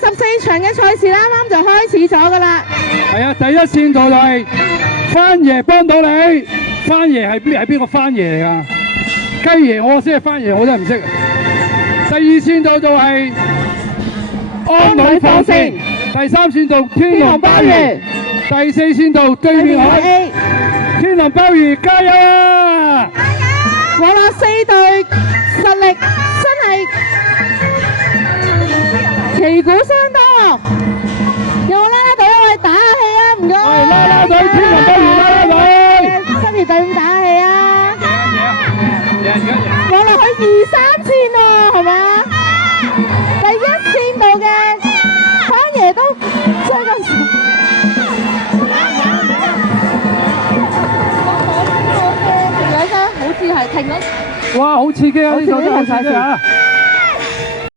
14場嘅賽事啱啱就開始咗㗎啦。係啊，第一線道就係番爺幫到你，番爺係邊個番爺嚟㗎？雞爺我先係番爺，我真係唔識。第二線道就係安女放線，第三線道天龍鮑魚，第四線道對面海天龍鮑魚，加油啊！我話4隊實力真係旗鼓相當喎，有啦啦隊我哋打下氣啊，唔該。啦啦隊，天龍鮑魚啦啦隊，7月隊伍打下氣啊！我落去2、3線喎，係咪啊？第一線度嘅番爺都追緊住。好似係停咗。哇，好刺激啊！呢個真係好刺激啊！